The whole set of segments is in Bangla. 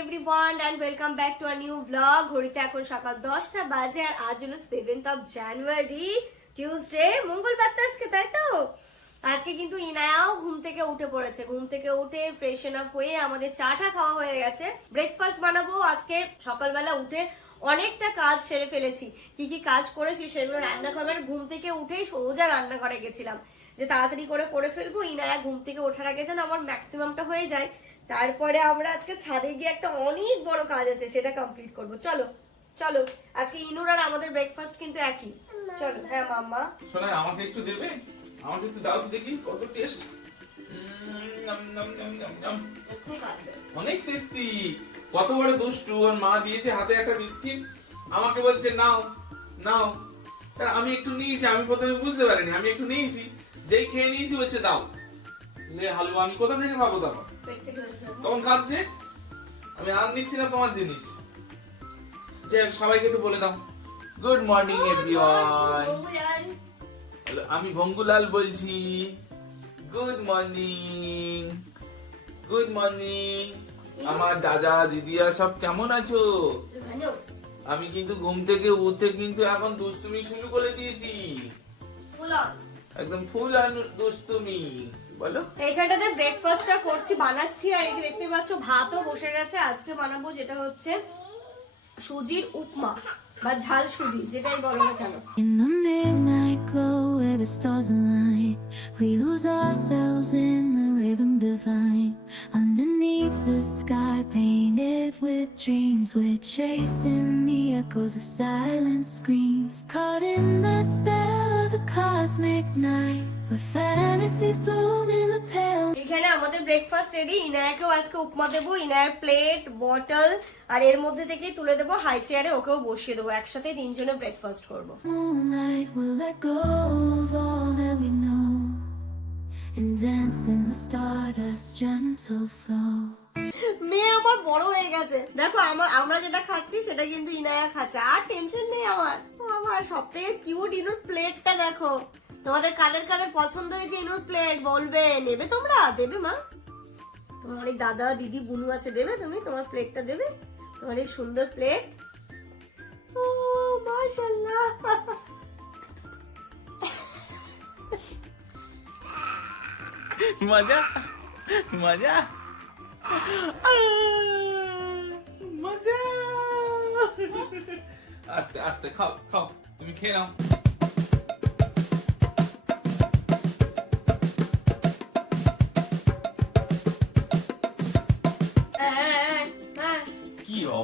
Everyone and welcome back to a new blog ঘড়িতে এখন সকাল দশটা বাজে আর আজ হলো সেভেন্থ অফ জানুয়ারি টিউসডে মঙ্গলবার তো আজকে, তাই তো? আজকে কিন্তু ইনায়াও ঘুম থেকে উঠে পড়েছে। ঘুম থেকে উঠে ফ্রেশন আপ হয়ে আমাদের চাটা খাওয়া হয়ে গেছে। ব্রেকফাস্ট বানাবো আজকে। সকালবেলা উঠে অনেকটা কাজ সেরে ফেলেছি। কি কি কাজ করেছি সেগুলো রান্না করবার ঘুম থেকে উঠেই সোজা রান্না করে গেছিলাম। যে তাড়াতাড়ি করে করে ফেলব, ইনায়া ঘুম থেকে ওঠার আগে যেন আমার ম্যাক্সিমামটা হয়ে যায়। তারপরে আমরা আজকে ছাদে গিয়ে একটা অনেক বড় কাজ আছে, সেটা কমপ্লিট করব। চলো চলো, আজকে ইনুর আর আমাদের ব্রেকফাস্ট কিন্তু একই। চলো হ্যাঁ মাম্মা। শোনা আমাকে একটু দেবে? আমাকে একটু দাও দেখি, কত টেস্ট অনেক টেস্টি কত বড় দুষ্টু, ওর মা দিয়েছে হাতে একটা বিস্কিট আমাকে বলছে, নাও নাও। আমি একটু নিয়েছি, আমি প্রথমে বুঝতে পারিনি, আমি একটু নিয়েছি। যেই খেয়ে নিয়েছি, বলছে, দাও। হালুয়া আমি কোথা থেকে পাবো তখন? তখন খাচ্ছে। আমি আর নিচ্ছি না তোমার জিনিস। হোক, সবাইকে একটু বলে দাও। গুড মর্নিং এভরিওয়ান আমি ভঙ্গুলাল বলছি। গুড মর্নিং গুড মর্নিং আমার দাদা দিদিরা সব কেমন আছো? আমি কিন্তু ঘুম থেকে উঠে কিন্তু এখন দুষ্টুমি শুরু করে দিয়েছি। একদম ফুল আন দুষ্টুমি। বলো এইখানটাতে ব্রেকফাস্টটা করছি বানাচ্ছি আর এই দেখতে পাচ্ছ ভাতও বসে গেছে আজকে বানাবো যেটা হচ্ছে সুজির উপমা বা ঝাল সুজি যেটাই বলো না কেন In the midnight glow where the stars align, we lose ourselves in the rhythm divine. Underneath the sky painted with dreams, we're chasing the echoes of silent screams. Caught in the spell of the cosmic night, এখানে আমাদের ব্রেকফাস্ট রেডি ইনায়াকেও আজকে উপমা দেবো। ইনায়ের প্লেট বটল আর এর মধ্যে থেকেই তুলে দেবো। হাই চেয়ারে ওকেও বসিয়ে দেবো। একসাথে তিনজনে ব্রেকফাস্ট করব. মেয়ে আমার বড় হয়ে গেছে। দেখো আমার আমরা যেটা খাচ্ছি সেটা কিন্তু ইনায়া খাচ্ছে। আর টেনশন নেই আমার। আমার সব থেকে কিউট ইনুর প্লেটটা দেখো। তোমাদের কাদের কাদের পছন্দ হয়েছে? ইনুর প্লেট বলবে, নেবে তোমরা? দেবে মা। তোমার এই দাদা, দিদি, বুনু আছে, দেবে তুমি? তোমার প্লেটটা দেবে। তোমার এই সুন্দর প্লেট ও মজা মজা। মজা। আস্তে আস্তে, খাও খাও। তুমি খেয়ে নাও।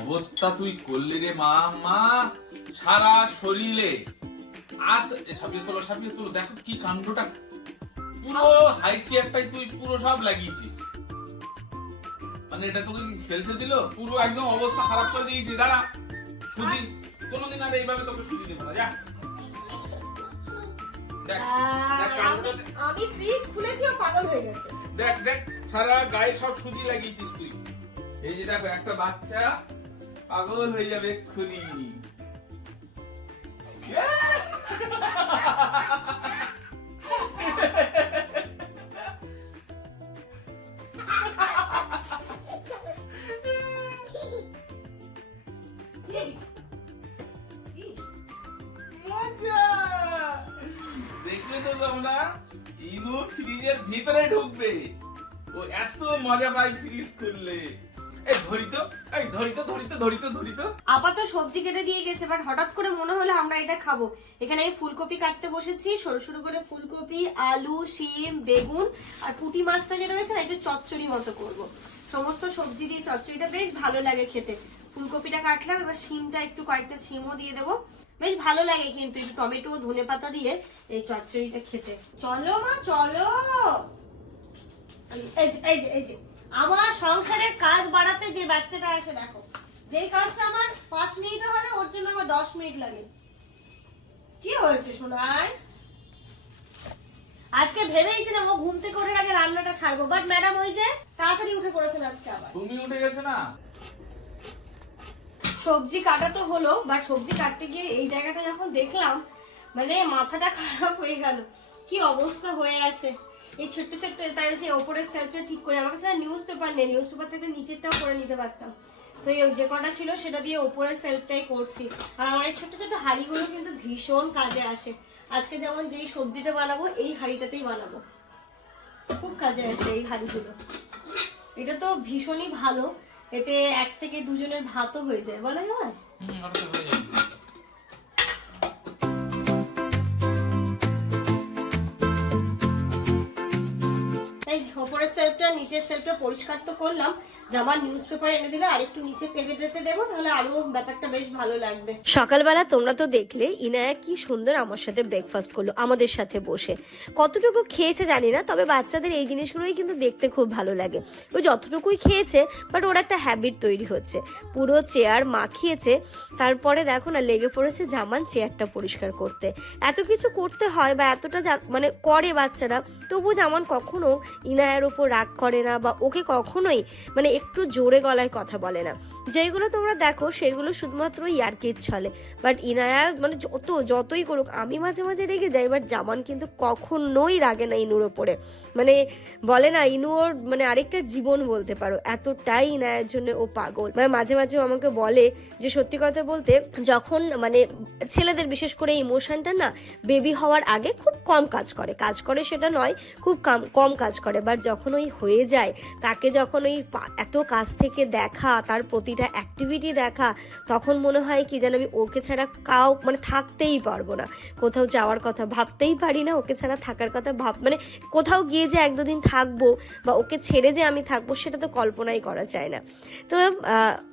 অবস্থা তুই করলি রে মা মা সারা শরীরে। ছাপিয়ে তোলো তোলো। দেখো কি কাণ্ডটা। পুরো হাই চেয়ারটাই তুই পুরো সব লাগিয়েছিস। মানে এটা তোকে খেলতে দিল? পুরো একদম অবস্থা খারাপ করে দিয়েছি। দাঁড়া সুজি। কোনোদিন আর এইভাবে তোকে সুজি দেবো না যা। দেখ দেখ আমি ফ্রিজ খুলেছি ও পাগল হয়ে গেছে। দেখ দেখ সারা গায়ে সব সুজি লাগিয়েছিস তুই। এই যে দেখো একটা বাচ্চা পাগল হয়ে যাবে এক্ষুনি! দেখলে তো তোমরা, ইনু ফ্রিজের ভিতরে ঢুকবে। ও এত মজা পায় ফ্রিজ করলে এই ধরি এই ধরি তো ধরি তো ধরি তো আপাতত সবজি কেটে দিয়ে গেছে বাট হঠাৎ করে মনে হলো আমরা এটা খাব। এখানে আমি ফুলকপি কাটতে বসেছি, সরু সরু করে ফুলকপি, আলু, শিম, বেগুন আর পুঁটি মাছটা যে রয়েছে না, একটু চচ্চড়ি মতো করব। সমস্ত সবজি দিয়ে চচ্চড়িটা বেশ ভালো লাগে খেতে। ফুলকপিটা কাটলাম, এবার শিমটা একটু কয়েকটা শিমও দিয়ে দেবো। বেশ ভালো লাগে কিন্তু, একটু টমেটো ধনে পাতা দিয়ে এই চচ্চড়িটা খেতে। চলো মা, চলো। এই যে এই যে। আমার সংসারের কাজ বাড়াতে যে বাচ্চাটা আসে দেখো। যেই কাজটা আমার পাঁচ মিনিটে হবে ওর জন্য আমার দশ মিনিট লাগে। কি হয়েছে সোনাই? আজকে ভেবেইছিলাম ও ঘুম থেকে ওঠার আগে রান্নাটা সারবো বাট ম্যাডাম ওই যে তাড়াতাড়ি উঠে পড়েছেন আজকে আবার। তুমি উঠে গেছে না? সবজি কাটা তো হলো বাট সবজি কাটতে গিয়ে এই জায়গাটা যখন দেখলাম মানে মাথাটা খারাপ হয়ে গেল। কি অবস্থা হয়ে আছে এই ছোট্ট ছোট্ট তাই হচ্ছে ওপরের সেলফটা ঠিক করে, আমার কাছে নিউজ পেপার নেই নিউজ পেপার থেকে নিচেরটাও করে নিতে পারতাম। তো এই যে কটা ছিল সেটা দিয়ে ওপরের সেলফটাই করছি। আর আমার এই ছোট ছোট হাঁড়িগুলো কিন্তু ভীষণ কাজে আসে। আজকে যেমন যেই সবজিটা বানাবো, এই হাঁড়িটাতেই বানাবো। খুব কাজে আসে এই হাঁড়িগুলো। এটা তো ভীষণই ভালো। এতে এক থেকে দুজনের ভাতও হয়ে যায়। বলা যায়। ওপরের সেলফটা নিচের সেলফটা পরিষ্কার তো করলাম। সকালবেলা তোমরা তো দেখলে ইনায়া কি সুন্দর আমার সাথে ব্রেকফাস্ট করল, আমাদের সাথে বসে। কতটুকু খেয়েছে জানি না, তবে বাচ্চাদের এই জিনিসগুলোই কিন্তু দেখতে খুব ভালো লাগে। ও যতটুকুই খেয়েছে বাট ওর একটা হ্যাবিট তৈরি হচ্ছে। পুরো চেয়ার মাখিয়েছে, তারপরে দেখো না, লেগে পড়েছে জামান চেয়ারটা পরিষ্কার করতে। এত কিছু করতে হয় বা এতটা মানে করে বাচ্চারা তবু জামান কখনো ইনায়ের ওপর রাগ করে না বা ওকে কখনোই মানে একটু জোরে গলায় কথা বলে না। যেগুলো তোমরা দেখো সেগুলো শুধুমাত্র ইয়ার্কির ছলে। বাট ইনায়া মানে যত, যতই করুক, আমি মাঝে মাঝে রেগে যাই, বাট জামান কিন্তু কখনোই রাগে না ইনুর ওপরে মানে বলে না, ইনু ওর মানে আরেকটা জীবন বলতে পারো। এতটাই ইনায়ের জন্য ও পাগল। মানে মাঝে মাঝে আমাকে বলে যে, সত্যি কথা বলতে, যখন মানে ছেলেদের বিশেষ করে ইমোশনটা না বেবি হওয়ার আগে খুব কম কাজ করে। কাজ করে সেটা নয়, খুব কম কম কাজ করে। বাট যখন ওই হয়ে যায়, তাকে যখন ওই এত কাছ থেকে দেখা, তার প্রতিটা অ্যাক্টিভিটি দেখা, তখন মনে হয় কি যেন আমি ওকে ছাড়া কাউ মানে থাকতেই পারব না। কোথাও যাওয়ার কথা ভাবতেই পারি না, ওকে ছাড়া থাকার কথা ভাব মানে কোথাও গিয়ে যে এক দুদিন থাকব বা ওকে ছেড়ে যে আমি থাকব, সেটা তো কল্পনাই করা যায় না। তো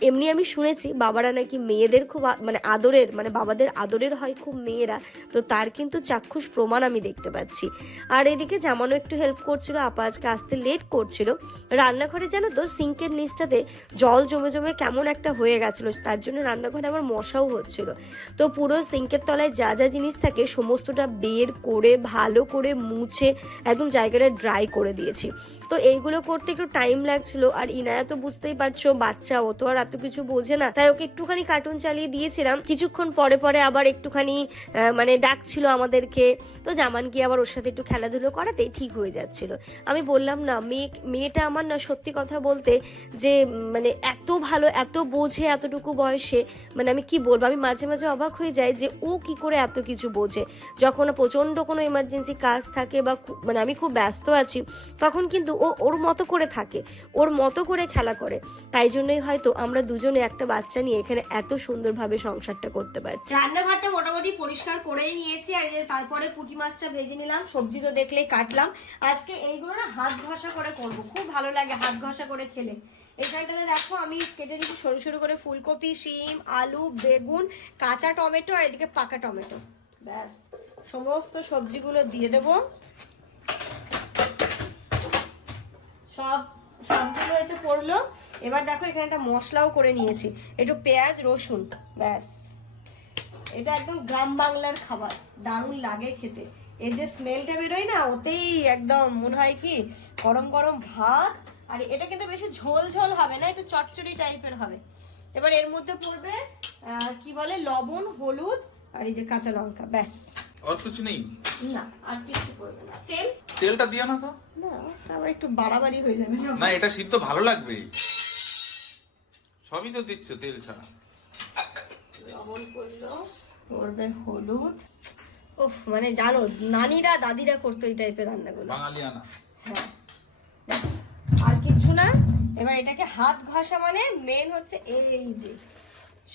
এমনি আমি শুনেছি বাবারা নাকি মেয়েদের খুব মানে আদরের মানে বাবাদের আদরের হয় খুব মেয়েরা, তো তার কিন্তু চাক্ষুষ প্রমাণ আমি দেখতে পাচ্ছি। আর এদিকে জামানো একটু হেল্প করছিল, আপা আজকে আসতে লেট করছিল। রান্নাঘরে যেন তো সিঙ্কের নিচটাতে জল জমে জমে কেমন একটা হয়ে গেছিল, তার জন্য রান্নাঘরে আমার মশাও হচ্ছিল। তো পুরো সিঙ্কের তলায় যা যা জিনিস থাকে সমস্তটা বের করে, ভালো করে মুছে, একদম জায়গাটা ড্রাই করে দিয়েছি। তো এইগুলো করতে একটু টাইম লাগছিল আর ইনায়া তো বুঝতেই পারছ বাচ্চা ও তো আর এত কিছু বোঝে না। তাই ওকে একটুখানি কার্টুন চালিয়ে দিয়েছিলাম। কিছুক্ষণ পরে পরে আবার একটুখানি মানে ডাকছিল আমাদেরকে। তো জামান কি আবার ওর সাথে একটু খেলাধুলো করাতেই ঠিক হয়ে যাচ্ছিল। আমি বললাম, না, মেয়ে, মেয়েটা আমার না সত্যি কথা বলতে যে মানে এত ভালো, এত বোঝে এতটুকু বয়সে মানে আমি কি বলব? আমি মাঝে মাঝে অবাক হয়ে যাই যে ও কি করে এত কিছু বোঝে। যখন প্রচণ্ড কোনো এমার্জেন্সি কাজ থাকে বা মানে আমি খুব ব্যস্ত আছি, তখন কিন্তু ও, ওর মতো করে থাকে, ওর মতো করে খেলা করে। তাই জন্যই হয়তো আমরা দুজনে একটা বাচ্চা নিয়ে এখানে এত সুন্দরভাবে সংসারটা করতে পারছি। রান্নাঘরটা মোটামুটি পরিষ্কার করেই নিয়েছি, আর তারপরে পুঁটি মাছটা ভেজে নিলাম, সবজি তো দেখলেই কাটলাম। আজকে এইগুলো না হাত ঘষা করে করব, খুব ভালো লাগে হাত ঘষা করে খেলে। এইখানটাতে দেখো আমি কেটে নিচ্ছি সরু সরু করে ফুলকপি, শিম, আলু, বেগুন, কাঁচা টমেটো, আর এদিকে পাকা টমেটো। ব্যাস, সমস্ত সবজিগুলো দিয়ে দেবো। সব সবগুলো এতে পড়ল। এবার দেখো এখানে একটা মশলাও করে নিয়েছি। একটু পেঁয়াজ রসুন ব্যাস। এটা একদম গ্রাম বাংলার খাবার। দারুণ লাগে খেতে। এর যে স্মেলটা বেরোয় না ওতেই একদম মনে হয় কি গরম গরম ভাত। আর এটা কিন্তু বেশি ঝোল ঝোল হবে না একটু চটচড়ি টাইপের হবে। এবার এর মধ্যে পড়বে কি বলে লবণ হলুদ আর এই যে কাঁচা লঙ্কা ব্যাস। আর কিছু নেই? না আর কিছু পড়বে না। তেল? তেলটা দিও না তো। না আবার একটু বাড়াবাড়ি হয়ে যাবে না? এটা সিদ্ধ ভালো লাগবে। সবই তো দিচ্ছ তেল ছাড়া। লবণ পড়ল পড়বে হলুদ। উফ মানে জানো নানিরা দাদিরা করতো এই টাইপের রান্নাগুলো। হ্যাঁ। আর কিছু না। এবার এটাকে হাত ঘষা মানে মেন হচ্ছে এই যে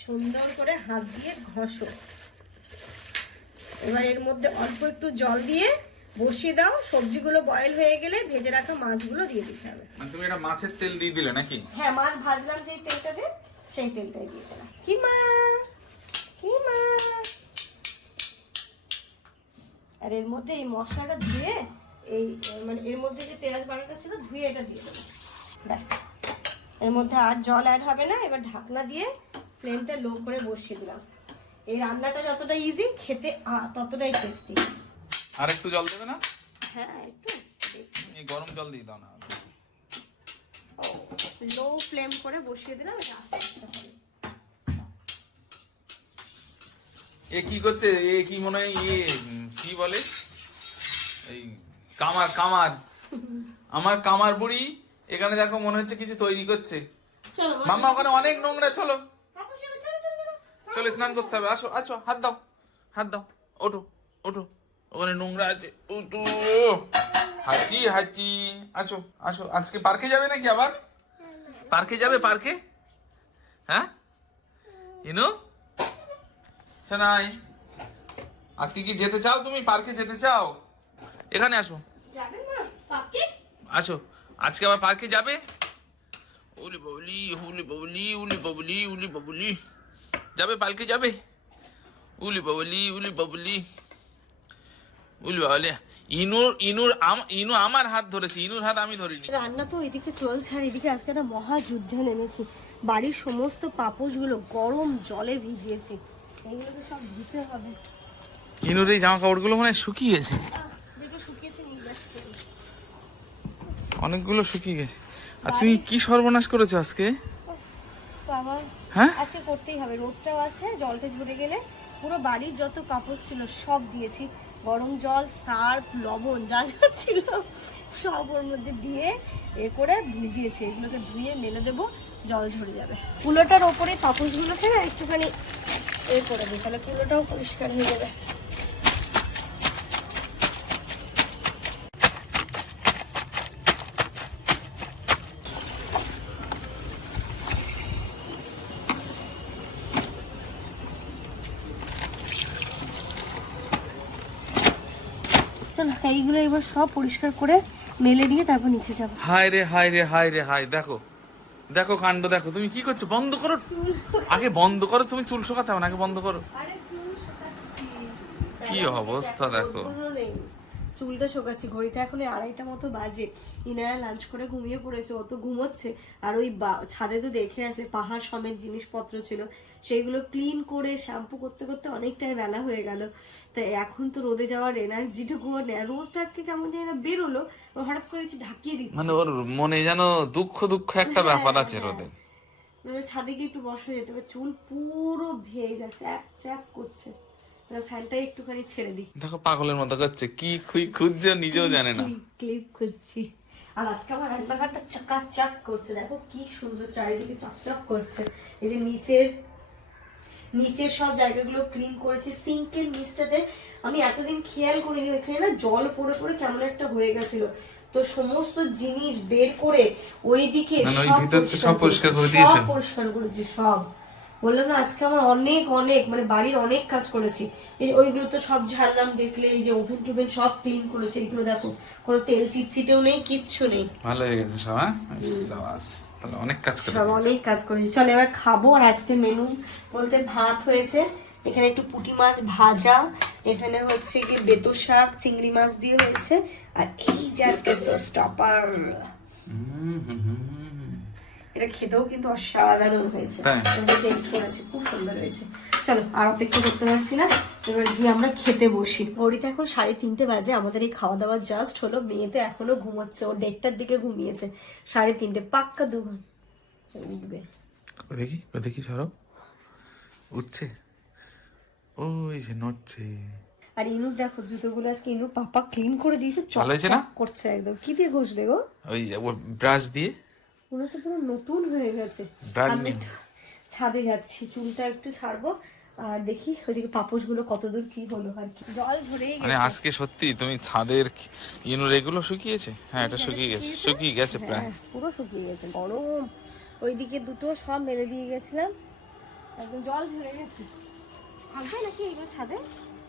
সুন্দর করে হাত দিয়ে ঘষো। এবার এর মধ্যে অল্প একটু জল দিয়ে বসিয়ে দাও সবজিগুলো বয়েল হয়ে গেলে ভেজে রাখা মাছগুলো দিয়ে দিতে হবে। মানে তুমি এটা মাছের তেল দিয়ে দিলে নাকি? হ্যাঁ মাছ ভাজলাম যেই তেলটাতে সেই তেলটাই দিয়ে দিলাম। কি মা? কি মা? আর এর মধ্যে এই মশলাটা ধুয়ে এই মানে এর মধ্যে যে পেঁয়াজ বাটাটা ছিল ধুয়ে এটা দিয়ে দেবো। ব্যাস। এর মধ্যে আর জল অ্যাড হবে না এবার ঢাকনা দিয়ে ফ্লেমটা লো করে বসিয়ে দিলাম। এই রান্নাটা যতটা ইজি খেতে ততটাই টেস্টি আর একটু জল দেবে না? হ্যাঁ একটু এই গরম জল দিয়ে দাও না। লো ফ্লেম করে বসিয়ে দিলাম এটা আস্তে আস্তে এ কি করছে? এ কি মনে হয় ইয়ে কি বলে? এই কামার কামার। আমার কামার বুড়ি এখানে দেখো মনে হচ্ছে কিছু তৈরি করছে। চলো মাম্মা ওখানে অনেক নোংরা চলো। চলো চলো চলো। চলো স্নান করতে হবে। আসো আসো হাত দাও হাত দাও। ওঠো ওঠো। ওখানে নোংরা আছে। উঠো হাঁচি হাঁচি। আসো আসো। আজকে পার্কে যাবে নাকি আবার? পার্কে যাবে পার্কে? হ্যাঁ? ইনু? শোনাই আজকে কি যেতে চাও তুমি? পার্কে যেতে চাও? এখানে আসো। আসো। আজকে আবার পার্কে যাবে? উলি বাবলি উলি বাবলি উলি বাবলি উলি বাবলি। যাবে পার্কে যাবে? উলি বাবলি উলি বাবলি। উলি বাবলি ইনুর ইনুর আম- ইনু আমার হাত ধরেছে ইনুর হাত আমি ধরিনি। রান্না তো এদিকে চলছে আর এদিকে আজকে একটা মহাযুদ্ধে নেমেছি। বাড়ির সমস্ত পাপোশগুলো গরম জলে ভিজিয়েছি। এইগুলো তো সব ধুতে হবে। ইনুর এই জামা কাপড়গুলো মানে শুকিয়ে গেছে অনেকগুলো শুকিয়ে গেছে। আর তুমি কি সর্বনাশ করেছ আজকে? হ্যাঁ? আজকে করতেই হবে। রোদটাও আছে জলটা ঝরে গেলে পুরো বাড়ির যত কাপড় ছিল সব দিয়েছি। গরম জল, সার্ফ, লবণ যা যা ছিল সব ওর মধ্যে দিয়ে এ করে ভিজিয়েছি। এগুলোকে ধুয়ে মেলে দেব, জল ঝরে যাবে। কুলোটার ওপরে কাপড়গুলোকে না একটুখানি এ করে দিই, তাহলে কুলোটাও পরিষ্কার হয়ে যাবে চলো এইগুলো এবার সব পরিষ্কার করে মেলে দিয়ে তারপর নিচে যাব। হায় রে হায় রে হায় রে হায় দেখো। দেখো কাণ্ড দেখো। তুমি কি করছ? বন্ধ করো। আগে বন্ধ করো তুমি চুল শোকাতে হবে না আগে বন্ধ করো। আরে কি অবস্থা দেখো। চুলটা শোকাচ্ছি ঘড়িতে এখন ওই আড়াইটা মতো বাজে। ইনায়া লাঞ্চ করে ঘুমিয়ে পড়েছে ও তো ঘুমোচ্ছে। আর ওই ছাদে তো দেখে আসলে পাহাড় সমেত জিনিসপত্র ছিল। সেইগুলো ক্লিন করে শ্যাম্পু করতে করতে অনেকটাই বেলা হয়ে গেল। তাই এখন তো রোদে যাওয়ার এনার্জিটুকু আর নেই আর রোদটা আজকে কেমন জানি না বেরোলো ও হঠাৎ করে দেখছি ঢাকিয়ে দিচ্ছে। মানে ওর মনে যেন দুঃখ দুঃখ একটা ব্যাপার আছে রোদে। মানে ছাদে গিয়ে একটু বসা যেতে হবে চুল পুরো ভেজা চ্যাপ চ্যাপ করছে। ফ্যানটা একটুখানি ছেড়ে দিই। দেখো পাগলের মতো করছে। কি খুই খুঁজছে নিজেও জানে না। ক্লিপ খুঁজছি। আর আজকে আমার রান্নাঘরটা চাকাচাক করছে। দেখো কি সুন্দর চারিদিকে চকচক করছে। এই যে নিচের নিচের সব জায়গাগুলো ক্লিন করেছি। সিঙ্কের নিচটাতে আমি এতদিন খেয়াল করিনি ওইখানে না জল পড়ে পড়ে কেমন একটা হয়ে গেছিল। তো সমস্ত জিনিস বের করে ওইদিকে সব সব পরিষ্কার করে দিয়েছেন? সব পরিষ্কার করেছি সব। বললাম না আজকে আমার অনেক অনেক মানে বাড়ির অনেক কাজ করেছি। এই ওইগুলো তো সব ঝাড়লাম দেখলে এই যে ওভেন টোভেন সব ক্লিন করেছি এগুলো দেখো কোনো তেল চিটচিটেও নেই কিচ্ছু নেই। ভালো হয়ে গেছে সব হ্যাঁ? তাহলে অনেক কাজ করে সব অনেক কাজ করেছি। চলো এবার খাব আর আজকে মেনু বলতে ভাত হয়েছে এখানে একটু পুঁটি মাছ ভাজা এখানে হচ্ছে কি বেতো শাক চিংড়ি মাছ দিয়ে হয়েছে আর এই যে আজকে সস টপার হুম, হুম। এটা খেতেও কিন্তু অসাধারণ হয়েছে? টেস্ট করেছে খুব সুন্দর হয়েছে। চলো আর অপেক্ষা করতে পারছি না? এবার গিয়ে আমরা খেতে বসি। ঘড়িতে এখন সাড়ে তিনটে বাজে আমাদের এই খাওয়া দাওয়া জাস্ট হলো মেয়ে তো এখনও ঘুমোচ্ছে ও দেড়টার দিকে ঘুমিয়েছে। সাড়ে তিনটে পাক্কা দু ঘণ্টা। উঠবে। দেখি দেখি সরব। উঠছে? ওই যে নড়ছে। আর ইনুর দেখো জুতোগুলো আজকে ইনুর পাপা ক্লিন করে দিয়েছে হয়েছে না? করছে একদম। কি দিয়ে ঘষলে গো? ওই ব্রাশ দিয়ে? মনে হচ্ছে পুরো নতুন হয়ে গেছে। আমি ছাদে যাচ্ছি চুলটা একটু ছাড়বো আর দেখি ওইদিকে পাপোশগুলো কতদূর কি হলো আর কি। জল ঝরেই মানে আজকে সত্যি তুমি ছাদের ইনুর এগুলো শুকিয়েছে? হ্যাঁ এটা শুকিয়ে গেছে শুকিয়ে গেছে প্রায়। হ্যাঁ, পুরো শুকিয়ে গেছে গরম। ওইদিকে দুটো সব মেরে দিয়ে গেছিলাম। একদম জল ঝরে গেছে। থাকবে নাকি এইগুলো ছাদে?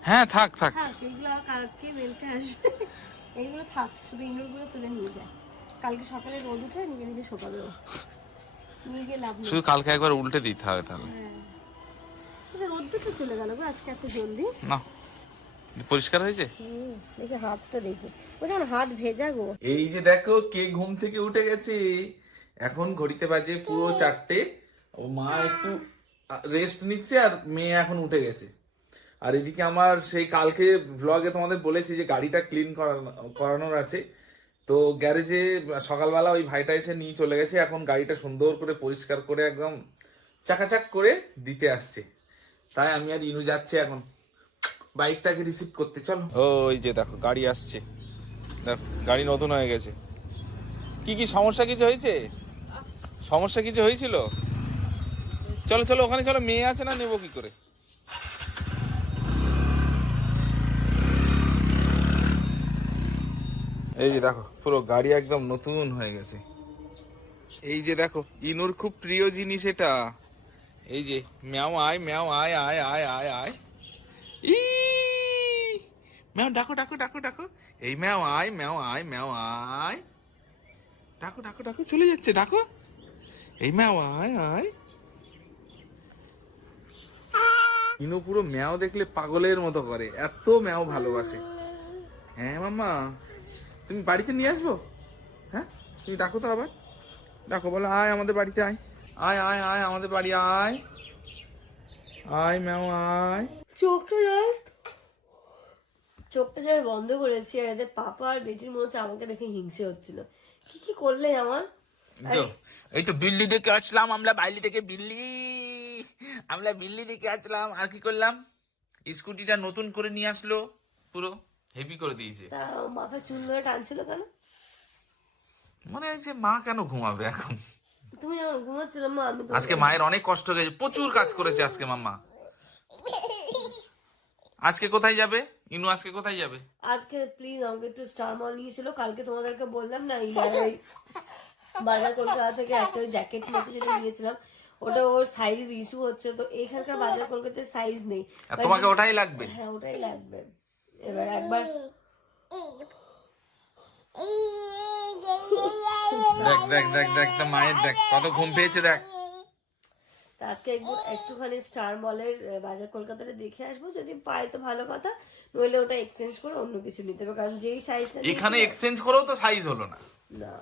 হ্যাঁ থাক থাক। আর কালকে মেলতে আসবে। এইগুলো থাক শুধু ইঁদুরগুলো তুলে নিয়ে যায় কালকে সকালে রোদ উঠে নিজে নিজে শোকাবে নিয়ে গিয়ে লাভ নেই। শুধু কালকে একবার উল্টে দিতে হবে তাহলে। হ্যাঁ। রোদ দুটো চলে গেল গো আজকে এত জলদি। না। পরিষ্কার হয়েছে? হুম দেখে হাতটা দেখি। হাত ভেজা গো। এই যে দেখো কে ঘুম থেকে উঠে গেছে। এখন ঘড়িতে বাজে পুরো চারটে। ও মা একটু রেস্ট নিচ্ছে আর মেয়ে এখন উঠে গেছে। আর এদিকে আমার সেই কালকে ব্লগে তোমাদের বলেছি যে গাড়িটা ক্লিন করানোর আছে। তো গ্যারেজে সকালবেলা ওই ভাইটা এসে নিয়ে চলে গেছে। এখন গাড়িটা সুন্দর করে, পরিষ্কার করে, একদম চাকাচাক করে দিতে আসছে। তাই আমি আর ইনু যাচ্ছি এখন। বাইকটাকে রিসিভ করতে, চলো। ওই যে দেখো, গাড়ি আসছে। দেখো, গাড়ি নতুন হয়ে গেছে। কি কি সমস্যা কিছু হয়েছে? সমস্যা কিছু হয়েছিল? চলো চলো, ওখানে চলো, মেয়ে আছে না, নেব কি করে? এই যে দেখো পুরো গাড়ি একদম নতুন হয়ে গেছে। এই যে দেখো, ইনুর খুব প্রিয় জিনিস এটা। এই যে, ম্যাও আয় ম্যাও আয় আয় আয় আয় আয়। ই ম্যাও, ডাকো ডাকো ডাকো ডাকো। এই ম্যাও আয় ম্যাও আয় ম্যাও আয়। ডাকো ডাকো ডাকো, চলে যাচ্ছে, ডাকো। এই ম্যাও আয় আয়। ইনু পুরো ম্যাও দেখলে পাগলের মতো করে, এত ম্যাও ভালোবাসে। হ্যাঁ মাম্মা? তুমি বাড়িতে নিয়ে আসব? হ্যাঁ? তুমি ডাকো তো আবার। ডাকো বলো আয় আমাদের বাড়িতে আয়। আয় আয় আয় আমাদের বাড়ি আয়। আয় ম্যাম আয়। চোখটা জাস্ট চোখটা যাবে বন্ধ করেছি আর এদের পাপা আর বেটির মনে হচ্ছে আমাকে দেখে হিংসে হচ্ছিল। কি কি করলে আমার? তো এই তো বিল্লি দেখে আসলাম আমরা বাইলি থেকে বিল্লি। আমরা বিল্লি দেখে আসলাম আর কি করলাম? স্কুটিটা নতুন করে নিয়ে আসলো পুরো। হেভি করে দিয়েছে। তা মাথা চুল ধরে টানছিল কেন? মনে হয়েছে মা কেন ঘুমাবে এখন? তুমি যখন ঘুমাচ্ছিল মা আমি আজকে মায়ের অনেক কষ্ট হয়ে গেছে প্রচুর কাজ করেছে আজকে মাম্মা। আজকে কোথায় যাবে? ইনু আজকে কোথায় যাবে? আজকে প্লিজ আমাকে একটু স্টার মল নিয়েছিল কালকে তোমাদেরকে বললাম না এই বাজার কলকাতা থেকে একটা জ্যাকেট মতো যেটা নিয়েছিলাম ওটা ওর সাইজ ইস্যু হচ্ছে তো এখানকার বাজার কলকাতায় সাইজ নেই। তোমাকে ওটাই লাগবে? হ্যাঁ ওটাই লাগবে। এবার একবার। দেখ দেখ দেখ দেখ তো মায়ের দেখ কত ঘুম পেয়েছে দেখ। আজকে একটু- একটুখানি স্টার মলের বাজার কলকাতাটা দেখে আসব। যদি পাই তো ভালো কথা নইলে ওটা এক্সচেঞ্জ করে অন্য কিছু নিতে হবে কারণ যেই সাইজটা এখানে এক্সচেঞ্জ করেও তো সাইজ হলো না।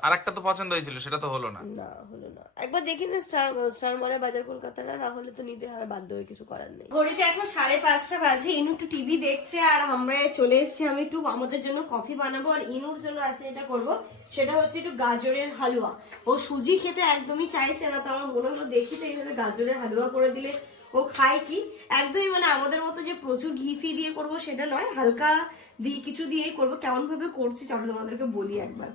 আর একটা তো পছন্দ হয়েছিল সেটা তো হলো না। না হলো না। একবার দেখি না স্টার স্টার মলে বাজার কলকাতাটা না হলে তো নিতে হবে বাধ্য হয়ে কিছু করার নেই। ঘড়িতে এখন সাড়ে পাঁচটা বাজে ইনু একটু টিভি দেখছে আর আমরা চলে এসেছি আমি একটু আমাদের জন্য কফি বানাবো আর ইনুর জন্য আজকে যেটা করব সেটা হচ্ছে একটু গাজরের হালুয়া। ও সুজি খেতে একদমই চাইছে না তো আমার মনে হলো দেখি তো এইভাবে গাজরের হালুয়া করে দিলে ও খায় কি। একদমই মানে আমাদের মতো যে প্রচুর ঘি ফি দিয়ে করব সেটা নয় হালকা দিয়ে কিছু দিয়েই করব কেমন ভাবে করছি চলো তোমাদেরকে বলি একবার।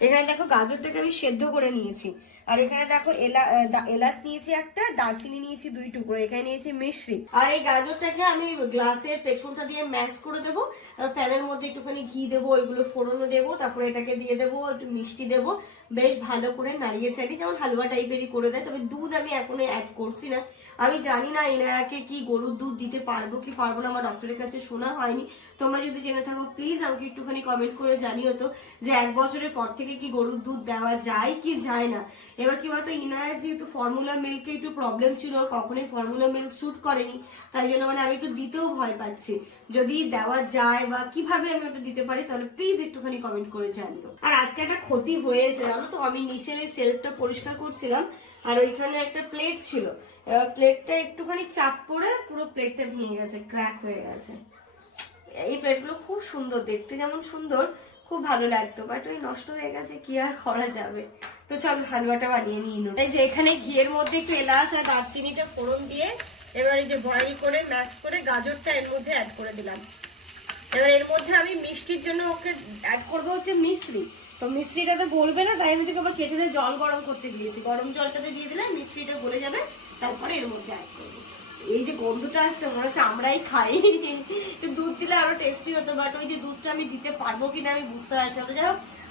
এখানে দেখো গাজরটাকে আমি সেদ্ধ করে নিয়েছি। আর এখানে দেখো এলা- এলাচ নিয়েছি একটা, দারচিনি নিয়েছি দুই টুকরো, এখানে নিয়েছি মিশ্রি। আর এই গাজরটাকে আমি গ্লাসের পেছনটা দিয়ে ম্যাশ করে দেবো প্যানের মধ্যে একটুখানি ঘি দেবো, ওইগুলো ফোড়নো দেবো, তারপরে এটাকে দিয়ে দেবো, একটু মিষ্টি দেবো। বেশ ভালো করে নাড়িয়ে চাড়িয়ে, যেমন হালুয়া টাইপেরই করে দেয়, তবে দুধ আমি এখনও অ্যাড করছি না। আমি জানি না এনারাকে কি গরুর দুধ দিতে পারব কি পারব না, আমার ডক্টরের কাছে শোনা হয়নি। তোমরা যদি জেনে থাকো প্লিজ আমাকে একটুখানি কমেন্ট করে জানিও তো যে এক বছরের পর থেকে কি গরুর দুধ দেওয়া যায় কি যায় না। এবার কি বলতো, ইনার যেহেতু ফর্মুলা মিল্কে একটু প্রবলেম ছিল, ওর কখনোই ফর্মুলা মিল্ক শুট করেনি, তাই জন্য মানে আমি একটু দিতেও ভয় পাচ্ছি। যদি দেওয়া যায় বা কীভাবে আমি ওটা দিতে পারি, তাহলে প্লিজ একটুখানি কমেন্ট করে জানিও। আর আজকে একটা ক্ষতি হয়েছে, জানো তো? আমি নিচের এই সেলফটা পরিষ্কার করছিলাম, আর ওইখানে একটা প্লেট ছিল। এবার প্লেটটা একটুখানি চাপ পড়ে পুরো প্লেটটা ভেঙে গেছে ক্র্যাক হয়ে গেছে। এই প্লেটগুলো খুব সুন্দর, দেখতে যেমন সুন্দর, খুব ভালো লাগতো বাট ওই নষ্ট হয়ে গেছে, কি আর করা যাবে? তো চল, হালুয়াটা বানিয়ে নিয়ে নো। এই যে এখানে ঘিয়ের মধ্যে একটু এলাচ আর দারচিনিটা ফোড়ন দিয়ে এবার এই যে বয়েল করে ম্যাশ করে গাজরটা এর মধ্যে অ্যাড করে দিলাম। এবার এর মধ্যে আমি মিষ্টির জন্য ওকে অ্যাড করব হচ্ছে মিশ্রি। তো মিশ্রিটা তো গলবে না, তাই আমি তোকে আবার কেটুলে জল গরম করতে দিয়েছি। গরম জলটাতে দিয়ে দিলে মিশ্রিটা গলে যাবে। তারপরে এর মধ্যে অ্যাড করব। এই যে গন্ধটা আসছে, মনে হচ্ছে আমরাই খাই। একটু দুধ দিলে আরও টেস্টি হতো বাট ওই যে দুধটা আমি দিতে পারব কিনা আমি বুঝতে পারছি না। তো যাই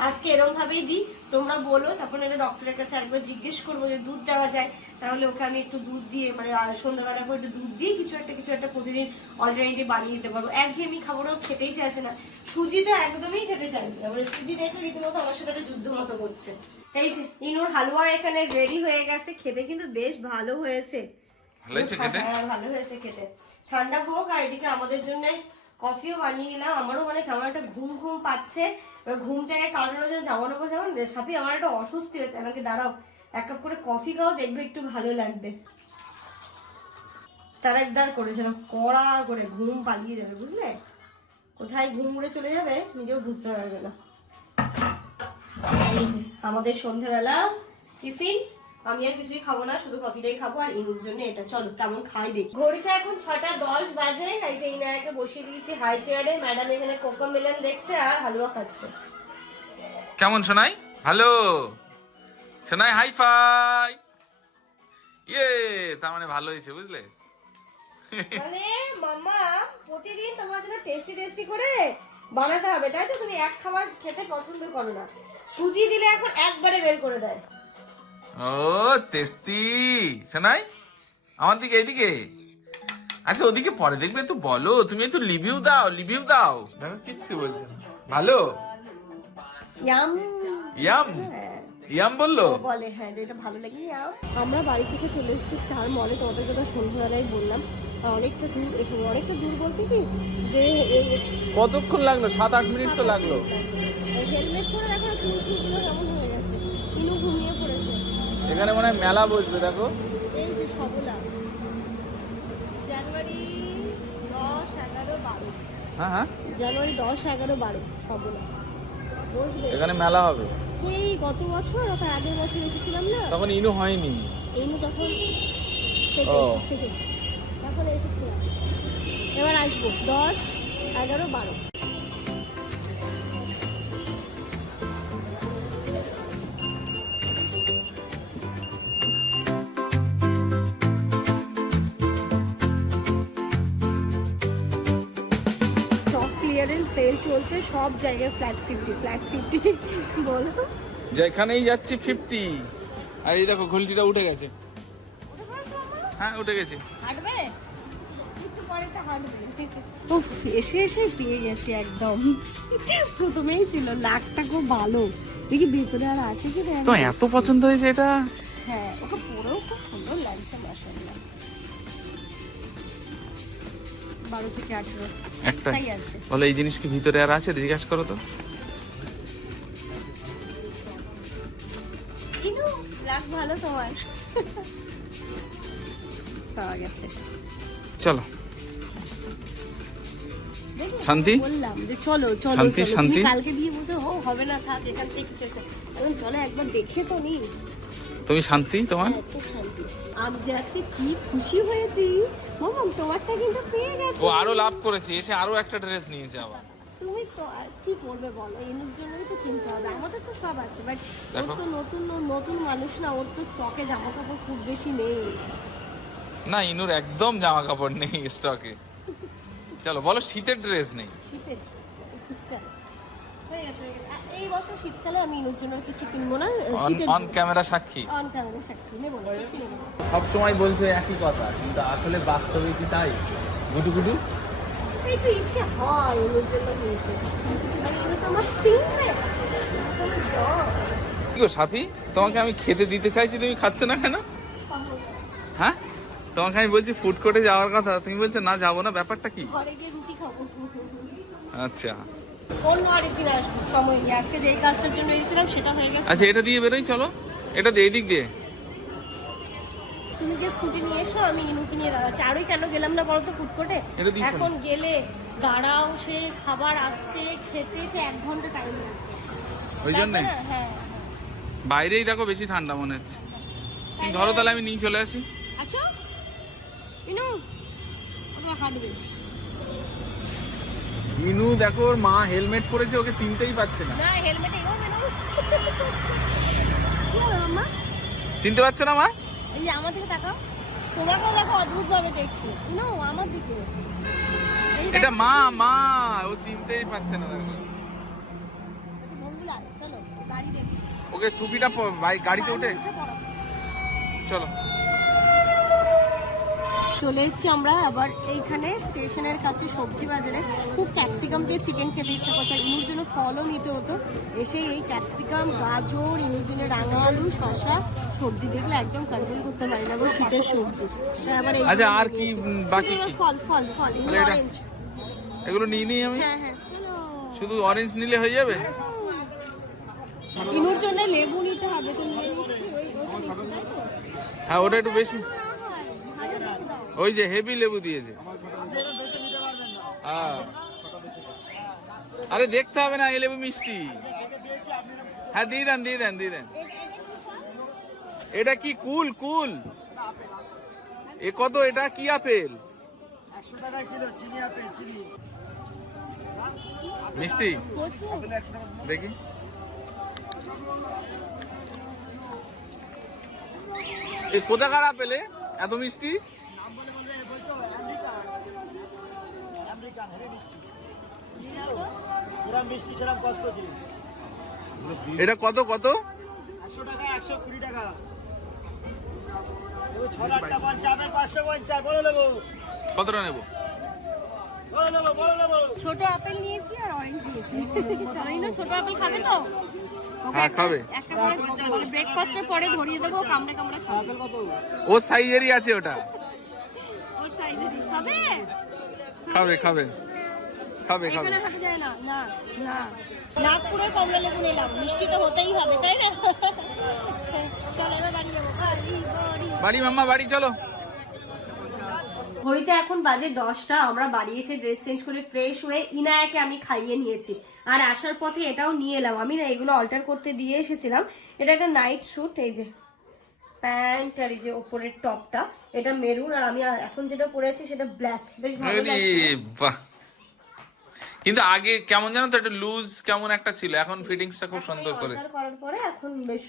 আজকে এরকম ভাবেই দিই। তোমরা বলো, তারপর এটা ডক্টরের কাছে একবার জিজ্ঞেস করব যে দুধ দেওয়া যায়। তাহলে ওকে আমি একটু দুধ দিয়ে মানে সন্ধ্যাবেলা করে একটু দুধ দিয়ে কিছু একটা কিছু একটা প্রতিদিন অল্টারনেটিভ বানিয়ে দিতে পারব। একঘেয়েমি খাবারও খেতেই চাইছে না। সুজিটা একদমই খেতে চাইছে না। মানে সুজি দেখে রীতিমতো আমার সাথে একটা যুদ্ধ মতো করছে। এই যে ইনুর হালুয়া এখানে রেডি হয়ে গেছে খেতে কিন্তু বেশ ভালো হয়েছে। ভালো হয়েছে খেতে? হ্যাঁ ভালো হয়েছে খেতে। ঠান্ডা হোক আর এদিকে আমাদের জন্য কফিও বানিয়ে নিলাম। আমারও মানে কেমন একটা ঘুম ঘুম পাচ্ছে। এবার ঘুমটাকে কারণের জন্য জামা নেব যেমন সাপি আমার একটা অস্বস্তি হচ্ছে আমাকে দাঁড়াও এক কাপ করে কফি খাও দেখবে একটু ভালো লাগবে। তার একদার করেছে না কড়া করে ঘুম পালিয়ে যাবে বুঝলে? কোথায় ঘুম উড়ে চলে যাবে নিজেও বুঝতে পারবে না। আমাদের সন্ধেবেলা টিফিন। আমি আর কিছুই খাব না শুধু কফিটাই খাব আর ইনুর জন্য এটা। চলো কেমন খাই দেখি। ঘড়িতে এখন ছটা দশ বাজে এই যে ইনায়াকে বসিয়ে দিয়েছি হাই চেয়ারে ম্যাডাম এখানে কোকো মেলন দেখছে আর হালুয়া খাচ্ছে। কেমন শোনাই ভালো? শোনাই হাই ফাই ইয়ে তার মানে ভালো হয়েছে বুঝলে? মানে মামা প্রতিদিন তোমার জন্য টেস্টি টেস্টি করে বানাতে হবে তাই তো তুমি এক খাবার খেতে পছন্দ করো না। সুজি দিলে এখন একবারে বের করে দেয়। ও তেস্তি শোনাই আমার দিকে এইদিকে। আচ্ছা ওদিকে পরে দেখবে তো বলো তুমি একটু লিভিউ দাও লিভিউ দাও। দেখো কিচ্ছু বলছো না। ভালো? ইয়াম ইয়াম হ্যাঁ। ইয়াম বলল? বলে হ্যাঁ এটা ভালো লাগে ইয়াম। আমরা বাড়ি থেকে চলে এসেছি স্টার মলে তোমাদের কথা সন্ধ্যাবেলায় বললাম। অনেকটা দূর এখানে অনেকটা দূর বলতে কি যে কতক্ষণ লাগল? সাত আট মিনিট তো লাগল। হেলমেট পরে দেখো চুল চুলগুলো কেমন হয়ে গেছে। ইনু ঘুমিয়ে পড়েছে। এখানে মনে হয় মেলা বসবে দেখো। এই যে সবলা। জানুয়ারি দশ এগারো বারো। হ্যাঁ হ্যাঁ। জানুয়ারি দশ এগারো বারো সবলা। এখানে মেলা হবে। সেই গত বছর আর তার আগের বছর এসেছিলাম না? তখন ইনু হয়নি। এই নিয়ে তখন ও। তখন এসেছিলাম। এবার আসব। দশ এগারো বারো। ক্লিয়ারেন্স সেল চলছে সব জায়গায় ফ্ল্যাট ফিফটি ফ্ল্যাট ফিফটি বলো। যেখানেই যাচ্ছি ফিফটি আর এই দেখো ঘুলটিটা উঠে গেছে। হ্যাঁ উঠে গেছে। হাঁটবে? এসে এসে পেয়ে গেছি একদম। প্রথমেই ছিল খুব ভালো। দেখি ভেতরে আর আছে কি তো এত পছন্দ হয়েছে এটা? হ্যাঁ ওকে পরেও খুব সুন্দর লাগছে মাসাল্লাহ বারো থেকে আঠেরো। একটা? আছে বলো এই জিনিস কি ভিতরে আর আছে? জিজ্ঞাসা করো তো। ভালো তোমার? পাওয়া গেছে। চলো। শান্তি? বললাম যে চলো চলো শান্তি, শান্তি? কালকে দিয়ে বুঝো হবে না থাক এখান থেকে কিছু চলো একবার দেখে তো নি। তুমি শান্তি তোমার? হ্যাঁ, খুব শান্তি। আমি যে আজকে কি খুশি হয়েছি মামাম তোমারটা কিন্তু পেয়ে গেছে। ও আরও লাভ করেছে এসে আরও একটা ড্রেস নিয়েছে আবার। তুমি তো আর কি করবে বলো এনুর জন্যই তো কিনতে হবে আমাদের তো সব আছে বাট ওর তো নতুন নতুন মানুষ না ওর তো স্টকে জামা কাপড় খুব বেশি নেই। না ইনুর একদম জামা কাপড় নেই স্টকে চলো বলো শীতের ড্রেস নেই। শীতের চলো। হয়ে গেছে, হয়ে এই বছর শীতকালে আমি ইনুর জন্য কিছু কিনবো না অন ক্যামেরা সাক্ষী। অন ক্যামেরা সাক্ষী নেব না। সব সময় বলছে একই কথা কিন্তু আসলে বাস্তবে কি তাই? গুডু গুডু? একটু ইচ্ছে হয় ইনুর জন্য কিনতে। আর ইনু তো আমার প্রিন্সেস কি গো সাফি তোমাকে আমি খেতে দিতে চাইছি তুমি খাচ্ছ না কেন? হ্যাঁ? তোমাকে আমি বলছি ফুড কোর্টে যাওয়ার কথা তুমি বলছো না যাব না ব্যাপারটা কি? ঘরে গিয়ে রুটি খাব। আচ্ছা। অন্য আরেকদিন আসব সময় নিয়ে। আজকে যেই কাজটার জন্য এসেছিলাম সেটা হয়ে গেছে। আচ্ছা এটা দিয়ে বেরোই চলো। এটা দিয়ে এদিক দিয়ে। তুমি যে স্কুটি নিয়ে এসো আমি ইনুকে নিয়ে দাঁড়াচ্ছি। আরোই কেন গেলাম না বলো তো এখন গেলে দাঁড়াও সে খাবার আসতে খেতে সে এক ঘণ্টা টাইম ওই জন্যে? তারপরে- হ্যাঁ। বাইরেই দেখো বেশি ঠান্ডা মনে হচ্ছে। ধরো তাহলে আমি নিয়ে চলে আসি। আচ্ছা ইনু হাঁটবে। ইনু দেখো ওর মা হেলমেট পরেছে ওকে চিনতেই পারছে না। না না চিনতে পারছ না মা? এই যে আমার দিকে তাকাও। তোমাকেও দেখো অদ্ভুত ভাবে দেখছি। ইনু আমার দিকে। এটা মা মা ও চিনতেই পারছে না দেখো। চলো গাড়ি ওকে টুপিটা বাইক গাড়িতে উঠে চলো। চলে এসেছি আমরা আবার এইখানে স্টেশনের কাছে সবজি বাজারে। খুব ক্যাপসিকাম দিয়ে চিকেন খেতে ইচ্ছা করছে। ইনুর জন্য ফলও নিতে হতো। এসে এই ক্যাপসিকাম গাজর ইনুর জন্য রাঙা আলু শশা সবজি দেখলে একদম কন্ট্রোল করতে পারি না গো শীতের সবজি। আবার আচ্ছা, আর কি, বাকি ফল ফল ফল অরেঞ্জ এগুলো নিয়ে নিই আমি? হ্যাঁ হ্যাঁ শুধু অরেঞ্জ নিলে হয়ে যাবে? ইনুর জন্য লেবু নিতে হবে তো নিয়ে নিচ্ছি? হ্যাঁ ওটা একটু বেশি। ওই যে হেভি লেবু দিয়েছে। আরে দেখতে হবে না, এই লেবু মিষ্টি। হ্যাঁ দিয়ে দেন দিয়ে দেন দিয়ে দেন। এটা কি কুল কুল? এ কত এটা? কি আপেল? মিষ্টি। দেখি। কোথাকার আপেলে এত মিষ্টি নাম বলে বলবে বলছো আমেরিকা আমেরিকান হেভি মিষ্টি সেরকম কষ্ট এটা কত কত? একশো টাকা একশো কুড়ি টাকা। ওই ছ লাখ টাকা চাপের পাঁচশো পঞ্চাশ বড় নেব। কতটা নেব? বড় নেব বড় নেব। ছোট আপেল নিয়েছি আর অরেঞ্জ নিয়েছি জানি না ছোট আপেল খাবে তো? হ্যাঁ, খাবে। একটা করে ব্রেকফাস্টের পরে ধরিয়ে দেবো কামড়ে কামড়ে খাবে। ও সাইজেরই আছে ওটা। ওর সাইজেরই খাবে? খাবে খাবে। খাবে খাবে। যায় না। না না। নাগপুরের কমলা লেবু নিলাম। মিষ্টি তো হতেই হবে তাই না? চলো এবার বাড়ি যাব। বাড়ি বাড়ি। বাড়ি মাম্মা বাড়ি চলো। ঘড়িতে এখন বাজে দশটা। আমরা বাড়ি এসে ড্রেস চেঞ্জ করে ফ্রেশ হয়ে ইনায়াকে আমি খাইয়ে নিয়েছি। আর আসার পথে এটাও নিয়ে এলাম। আমি না এগুলো অল্টার করতে দিয়ে এসেছিলাম। এটা একটা নাইট স্যুট এই যে প্যান্ট আর এই যে ওপরের টপটা এটা মেরুন আর আমি এখন যেটা পরে আছি সেটা ব্ল্যাক বেশ ভালো লাগছে। বাহ। কিন্তু আগে কেমন জানো তো একটা লুজ কেমন একটা ছিল। এখন ফিটিংসটা খুব সুন্দর করে। করার পরে এখন বেশ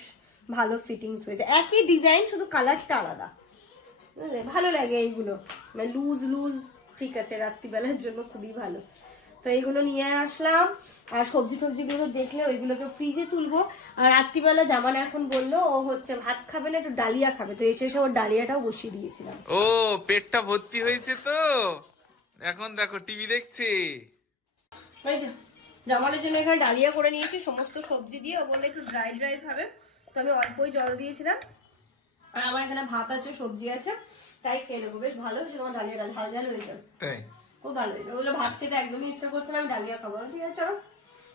ভালো ফিটিংস হয়েছে। একই ডিজাইন শুধু কালারটা আলাদা। বুঝলে? ভালো লাগে এইগুলো। মানে লুজ লুজ ঠিক আছে রাত্রিবেলার জন্য খুবই ভালো। তো এইগুলো নিয়ে আসলাম। আর সবজি টবজিগুলো দেখলে ওইগুলোকে ফ্রিজে তুলবো। আর রাত্রিবেলা জামানা এখন বলল ও হচ্ছে ভাত খাবে না একটু ডালিয়া খাবে। তো এসে এসে ওর ডালিয়াটাও বসিয়ে দিয়েছিলাম। ও পেটটা ভর্তি হয়েছে তো। এখন দেখো টিভি দেখছে। এই যে জামানের জন্য এখানে ডালিয়া করে নিয়েছি সমস্ত সবজি দিয়ে। ও বললে একটু ড্রাই ড্রাই খাবে। তো আমি অল্পই জল দিয়েছিলাম। আর আমার এখানে ভাত আছে সবজি আছে তাই খেয়ে নেব। বেশ ভালো হয়েছে তোমার ডালিয়াটা ঝাল ঝাল হয়েছে। তাই? খুব ভালো হয়েছে। ওগুলো ভাত খেতে একদমই ইচ্ছা করছে না আমি ডালিয়া খাব। ঠিক আছে চলো।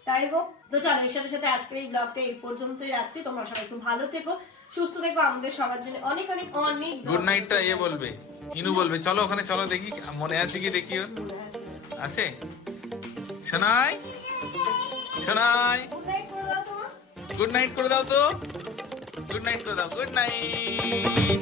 তাই হোক। তো চলো এর সাথে সাথে আজকের এই ব্লগটা এই পর্যন্তই রাখছি। তোমরা সবাই খুব ভালো থেকো সুস্থ থেকো আমাদের সবার জন্য অনেক অনেক অনেক গুড নাইটটা এ বলবে ইনু বলবে চলো ওখানে চলো দেখি মনে আছে কি দেখি ওর? আছে? দাও তোমার গুড নাইট করে দাও তো। গুড নাইট করে দাও গুড নাইট